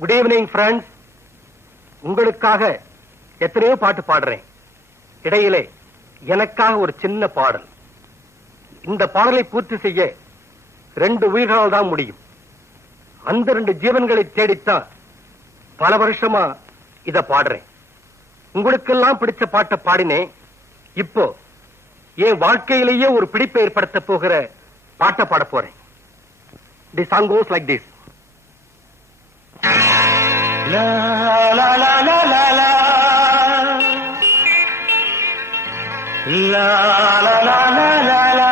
Good evening friends. உங்களுக்காக எத்தனையோ பாட்டு பாடுறேன். இடையிலே எனக்காக ஒரு சின்ன பாடல். இந்த பாடலை பூர்த்தி செய்ய 2 உயிர்களால் தான் முடியும். அந்த 2 ஜீவன்களை தேடித்தான் பல வருஷமா இத பாடுறேன். உங்களுக்கெல்லாம் பிடிச்ச பாட்டை பாடினேன். இப்போ என் வாழ்க்கையிலேயே ஒரு பிடிப்பை ஏற்படுத்த போகிற பாட்டை பாட போறேன். The song cos like this. La la la la la la la la la la la la.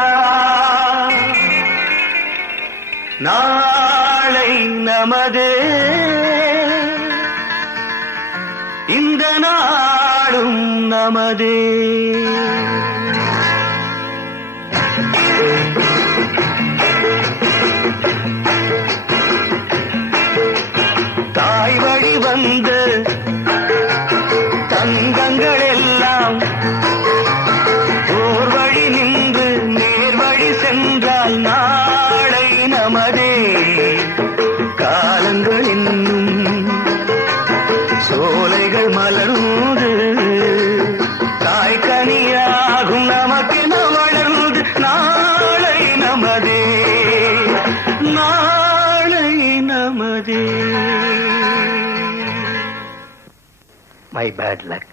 நாளை நமது, இந்த நாளும் நமது. தாய் வழி வந்த தங்கங்கள் எல்லாம் ஓர் வழி நின்று நேர் வழி சென்றால் நாளை நமதே. காலங்கள் இன்னும் சோலைகள் மலர்ந்து காய்கனியாகும் நமக்கென வளர்ந்து நாளை நமதே, நாளை நமதே. My bad luck.